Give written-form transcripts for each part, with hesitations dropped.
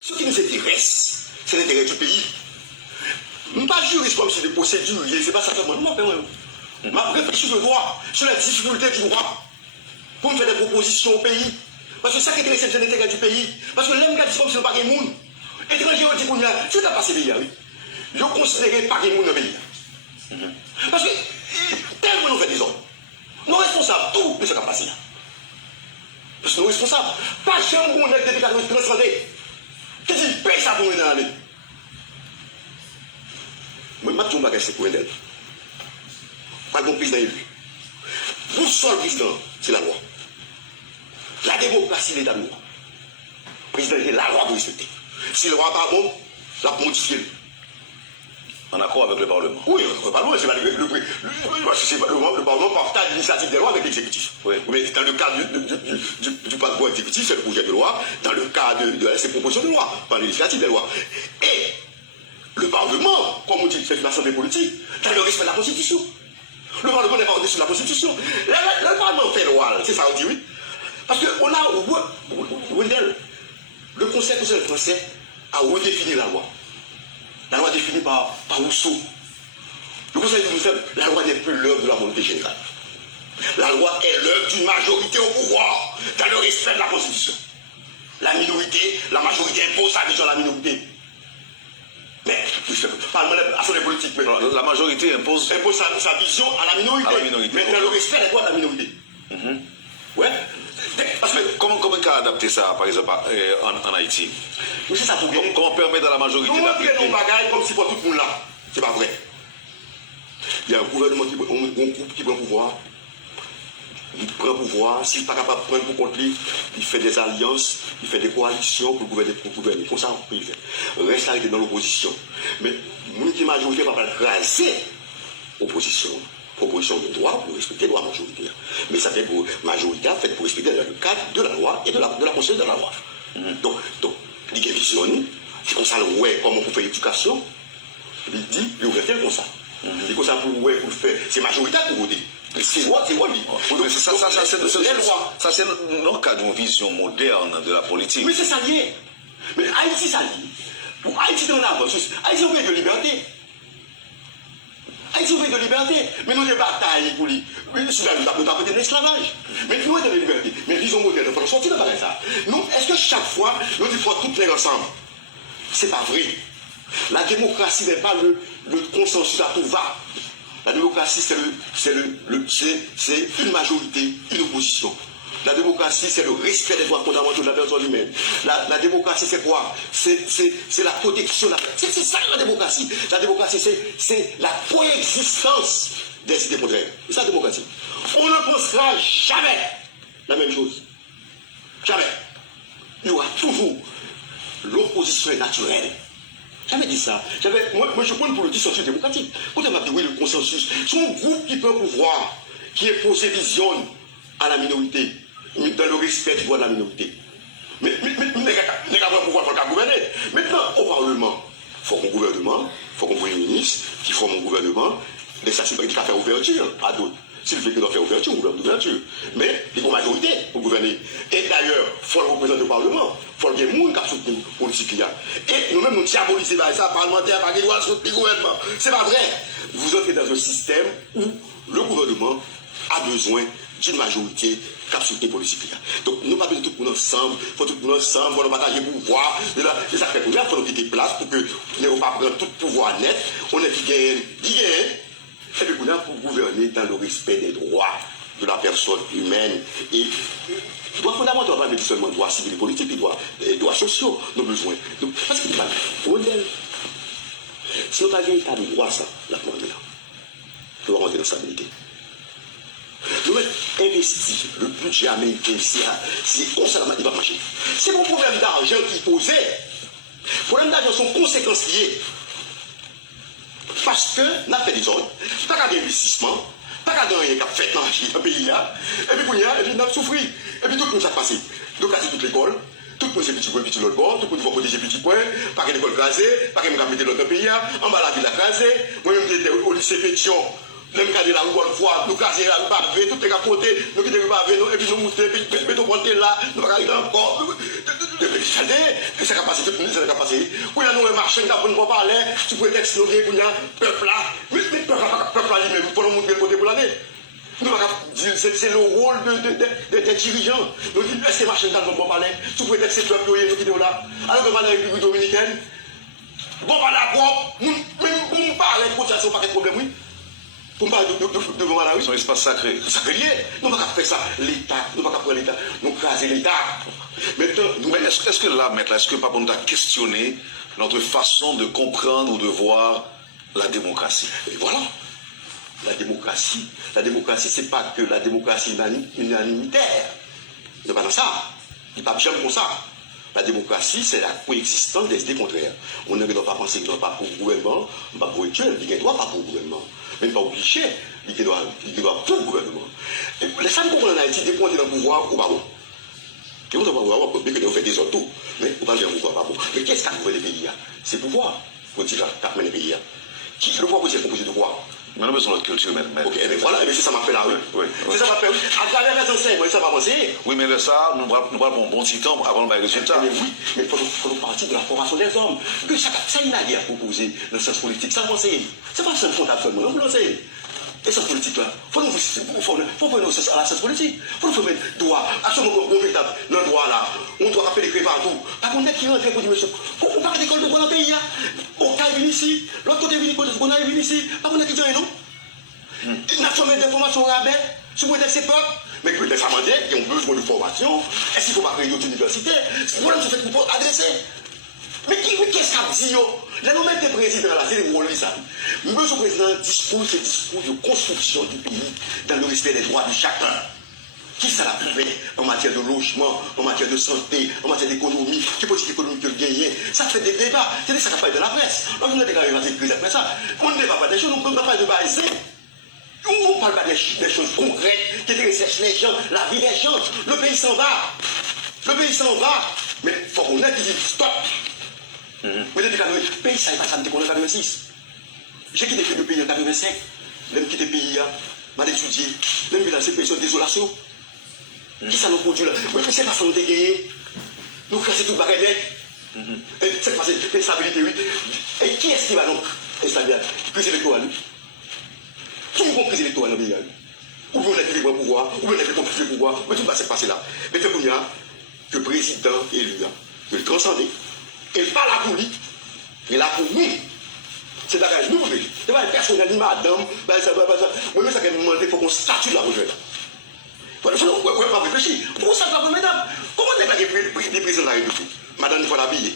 Ce qui nous intéresse, c'est l'intérêt du pays. Je ne suis pas juriste comme si des procédures, c'est pas ça que moi. Je réfléchis sur le droit, sur la difficulté du droit, pour me faire des propositions au pays. Parce que ça qui intéresse, c'est l'intérêt du pays. Parce que l'homme qui a dit comme si on ne pas de monde. Étranger, on dit qu'on a. Tu n'as pas ces pays, oui. Je considère pas de monde dans le pays. Parce que, tellement nous faisons des hommes, nous responsables, tout ce qui a passé là. Parce que nous responsables, pas jamais on est depuis 1930. Qu'est-ce qu'il paye ça pour nous aller? Moi, je ne sais pas c'est pour elle. Pas de président élu. Pour seul président, c'est la loi. La démocratie, l'État de loi. Le président, c'est la loi pour respecter. Si le roi n'est pas bon, la modifier. En accord avec le Parlement. Oui, le Parlement, c'est le Parlement partage l'initiative des lois avec l'exécutif. Oui. Mais dans le cadre du pouvoir exécutif, c'est le projet de loi. Dans le cadre de ces propositions de loi, par l'initiative des lois. Et le Parlement, comme on dit, c'est une assemblée politique, dans le respect de la Constitution. Le Parlement n'est pas au-dessus de la Constitution. Le Parlement fait loi, c'est ça on dit, oui. Parce qu'on a, le Conseil constitutionnel français a redéfini la loi. La loi définie par Rousseau. Le Conseil constitutionnel, la loi n'est plus l'œuvre de la volonté générale. La loi est l'œuvre d'une majorité au pouvoir, dans le respect de la Constitution. La minorité, la majorité impose sa vision à la minorité. Mais, l'Assemblée politique, la majorité impose sa vision à la minorité. Mais dans le respect des droits de la minorité. Ouais. Parce que comment on peut adapter ça, par exemple, en Haïti? Mais c'est ça tout bien. Comment permettre à la majorité d'appliquer? Nous bagaille comme si pour tout le monde là. C'est pas vrai. Il y a un gouvernement un groupe qui prend le pouvoir. Il prend le pouvoir. S'il n'est pas capable de prendre pour compte lui, il fait des alliances, il fait des coalitions pour gouverner. Comme ça, on peut faire. Reste arrêté dans l'opposition. Mais nous qui majorité ne va pas craser l'opposition. Proposition de droit pour respecter la loi majoritaire. Mais ça fait pour majoritaire fait pour respecter le cadre de la loi et de la procédure de la loi. Donc, il y a vision, c'est comme ça, ouais, comment on fait l'éducation, il dit, il ouvre comme ça. C'est comme ça pour faire, c'est majoritaire pour voter. C'est loi, ça c'est dans le cadre d'une vision moderne de la politique. Mais c'est ça lié. Mais Haïti, ça lié. Pour Haïti, on a Haïti, on veut de liberté. Haïti veut de liberté, mais nous avons bataille pour lui. Nous avons de l'esclavage. Mais nous avons de liberté. Mais vision moderne, il faut sortir de ça. Nous, est-ce que chaque fois, nous disons toutes les ensemble? C'est pas vrai. La démocratie n'est pas le consensus à tout va. La démocratie, c'est une majorité, une opposition. La démocratie, c'est le respect des droits fondamentaux de la personne humaine. La démocratie, c'est quoi? C'est la protection. C'est ça la démocratie. La démocratie, c'est la coexistence des idées modernes. C'est ça la démocratie. On ne pensera jamais la même chose. Jamais. Il y aura toujours l'opposition est naturelle. J'avais dit ça. Moi, je prends pour le dissensus démocratique. Quand on m'a dit oui, le consensus, c'est un groupe qui peut pouvoir, qui impose ses visions à la minorité, dans le respect du droit de la minorité. Mais nous n'avons pas pouvoir pour le gouverner. Maintenant, au Parlement, il faut qu'on gouvernement, il faut qu'on premier ministre, qui forme un gouvernement, les statuts qui va faire ouverture à d'autres. S'il veut qu'il doit faire ouverture, on doit ouverture. Mais il faut majorité pour gouverner. Et d'ailleurs, il faut le représenter au Parlement. Il faut qu'il y ait des gens qui a soutenu la politique. Et nous-mêmes, nous diabolisons ça, parlementaire, par qui doit soutenir le gouvernement. C'est pas vrai. Vous entrez dans un système où le gouvernement a besoin d'une majorité qui a soutenu la politique. Donc, nous ne pouvons pas tout le monde ensemble. Il faut tout le monde ensemble, il faut partager le pouvoir. Les affaires pour nous, il faut nous quitter place pour que nous ne pas prendre tout le pouvoir net. On est qui gagne. Et puis, on a pour gouverner dans le respect des droits de la personne humaine. Et les droits fondamentaux, on ne pas seulement droits civils et politiques, les droits sociaux, nos besoins. Donc, parce que, modèle, si on n'a pas l'état de droit, ça, la première, on doit rentrer dans la stabilité. Nous avons investi le budget américain, c'est comme ça, il va marcher. C'est mon problème d'argent qui posait. Les problèmes d'argent sont conséquences liées. Parce que nous avons fait des ordres, pas d'investissement, pas de rien qui a fait dans le pays. Et puis, nous avons souffert. Et puis, tout le monde s'est passé. Donc, c'est toute l'école, tout le monde s'est petit point, petit l'autre bord, tout le monde va protéger petit point, pas qu'une école crasée, pas qu'une mettre l'autre pays, en bas la ville à craser. Moi-même, j'étais au lycée Pétion, même quand la roue, fois, nous craser la roue, tout est capoté, nous quittons le pavé, et puis nous montons, puis nous montons là, nous allons encore. mais ça va passer tout le monde, ça va passer. Où il y a nos marchés, on ne va pas aller, tu peux exploser, il y a peuple là, mais peuple là lui-même, pour nous montrer le côté pour l'année. C'est le rôle des dirigeants. Nous disons, est-ce que les marchés ne vont pas aller, tu peux être ce peuple là, alors que dans la République dominicaine, bon, voilà, même pour nous parler, pour ça, c'est pas de problème, oui. Pour parler de Malawi. C'est un espace sacré. Sacré. Nous ne pouvons pas faire ça. L'État, nous ne pouvons pas prendre l'État. Nous craser l'État. Maintenant, mais est-ce que là, maître, est-ce que par contre, on a questionné notre façon de comprendre ou de voir la démocratie? Et voilà. La démocratie, c'est pas que la démocratie unanimitaire. C'est pas dans ça. Il n'y a pas jamais comme ça. La démocratie, c'est la coexistence des idées contraires. On ne doit pas penser qu'il ne doit pas pour le gouvernement, pas pour le tuer, il ne doit pas pour le gouvernement. Même pas obligé, il doit pour le gouvernement. Les femmes qu'on a en Haïti dépendent d'un pouvoir ou pas bon. Et on doit pouvoir, bien que nous faisons des autres tout, mais on parle d'un pouvoir pas bon. Mais qu'est-ce qu'a trouvé les pays? C'est pouvoir. Faut dire, qu'a mené les pays. Qui le pouvoir est composé de quoi? Mais nous besoin de notre culture, même. Ok, mais voilà, c'est ça m'a fait là, oui. C'est ça m'a fait, oui. À travers les enseignements, ça va avancer. Oui, mais là, ça, nous allons un bon petit temps avant le résultat. Mais oui, mais il faut partir de la formation des hommes. Que ça, il n'a rien à proposer dans le sens politique. Ça, l'enseigner. C'est pas ça le fondable seulement, on peut l'enseigner. Et sens politique là, faut prendre au sens à la science politique. Faut nous mettre droit, à ce moment véritable, le droit là, on doit rappeler les partout. Par contre, qui rentre pour dire monsieur, on parle d'école de droit dans le pays là. On a venu ici, l'autre côté venu on a venu ici, par contre, qui dit non. Il n'a jamais d'informations rabais, sur le ces peuples. Mais peut-être ça m'a dit, ils ont besoin de formation. Est-ce qu'il ne faut pas créer d'autres universités? C'est pour ça qu'il faut adresser. Mais qu'est-ce qu'a dit? Là, nous mettons le président là, c'est le rôle de ça. Monsieur le président dispose ce discours de construction du pays dans le respect des droits de chacun. Qui ça l'a fait en matière de logement, en matière de santé, en matière d'économie, qui politique économique que gagner? Ça fait des débats. C'est ça qui parle de la presse. Là, vous n'avez pas déclaré la crise après ça. On ne débat pas des choses, on ne parle pas de base. On ne parle pas des choses concrètes qui intéressent les gens, la vie des gens. Le pays s'en va. Le pays s'en va. Mais il faut qu'on ait qui dit stop. Mais le pays, ça n'est pas ça, en 86. J'ai quitté le pays en 85. J'ai quitté le pays, j'ai étudié. J'ai mis dans ces pays de désolation. Qui ça nous produit là? Oui, mais c'est pas ça nous dégayer. Nous casser tout le bagage net. C'est pas cette stabilité, oui. Et qui est-ce qui va donc installer la crise électorale? Qui est une crise électorale dans le pays? Ou bien on a fait le pouvoir, ou bien on a fait le pouvoir, mais tout va se passer là. Mais c'est pour dire que le président élu, de le transcender. Et pas là pour lui, et là pour nous. C'est d'accord, nous, c'est pas personne ni madame, moi-même, ça me demande, il faut qu'on statue la projet. Il faut pas réfléchir. Pourquoi ça va madame? Comment on n'est pas des présidents de la République? Madame, il faut l'habiller.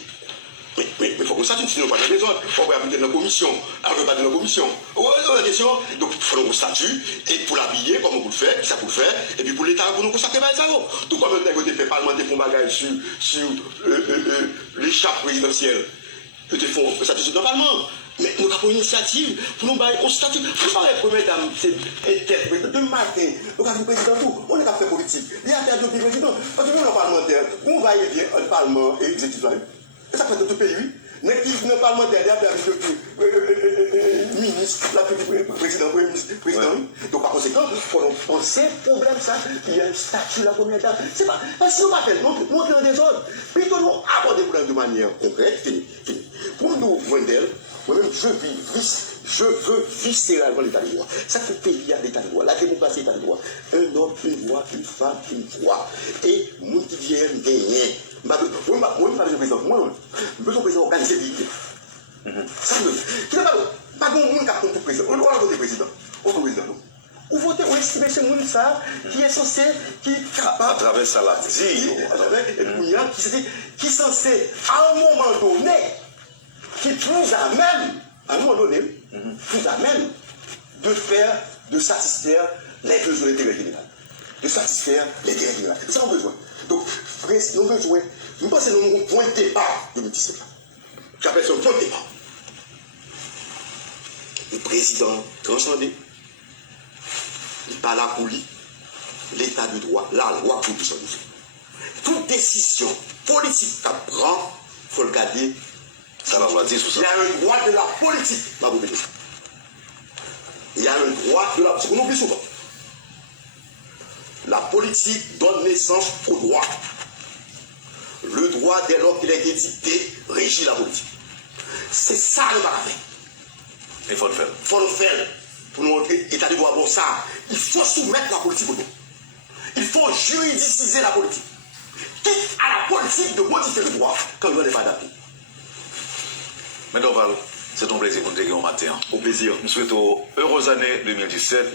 Mais il faut qu'on statue, sinon pas de besoin. Il faut habiter dans la commission. Alors, on va pas dans la commission. La question, donc il faut qu'on statue, et pour l'habiller, comme on le fait, ça pour le faire, et puis pour l'État, pour nous consacrer à ça. Donc, comme on a fait parlementaire pour bagage sur l'échappe présidentielle, que tu fais statut dans le Parlement. Mais nous avons une initiative pour nous bailler au statut. Vous savez, première dame, c'est interprété de matin. Nous avons un président tout. On n'est pas fait politique. Il y a un président. Parce que nous, le parlementaire, on va y bien un parlement et exécutif. Et ça fait de tout pays, oui. Mais qui est parlementaire, il y a un ministre, la président, président. Donc par conséquent, il faut penser problème ça. Il y a un statut la première dame. C'est pas. Si on va faire montrer en désordre, plutôt nous aborder le problème de manière concrète, fini. Pour nous, Wendell, moi-même, je veux viscéralement l'état de droit. Ça fait pays à l'état de droit. La démocratie est l'état de droit. Un homme, une voix, une femme, une voix. Et nous qui viennent gagner. Moi, je ne suis pas le président. Moi, je suis le président organisé vite. Ça veut dire. Qui n'a pas de monde qui a contre le président. On doit voter président. Autre président. Ou voter, ou estimer ce monde ça, qui est censé, qui est capable. À travers ça, là. Qui est censé, à un moment donné, qui plus à même, à un moment donné, plus à même de satisfaire les besoins de l'intérêt général. De satisfaire l'intérêt général. C'est ça qu'on a besoin. Donc, nous avons besoin, nous pensons que nous avons un point de départ de 2017. J'appelle ça un point de départ. Le président transcendé, il parle là pour lui, l'état du droit, la loi pour tout ça. Toute décision politique qu'elle prend, il faut le garder. Ça va voir 10 ou ça. Il y a un droit de la politique. Il y a un droit de la politique. On oublie souvent. La politique donne naissance au droit. Le droit, dès lors qu'il a été dicté, régit la politique. C'est ça le maravais. Il faut le faire. Il faut le faire. Pour nous, état de droit, bon ça, il faut soumettre la politique au nous. Il faut juridiciser la politique. Quitte à la politique de modifier le droit quand le droit n'est pas adapté. Mais Dorval, c'est ton plaisir pour nous déguer au matin. Au plaisir. Nous souhaitons heureuse année 2017.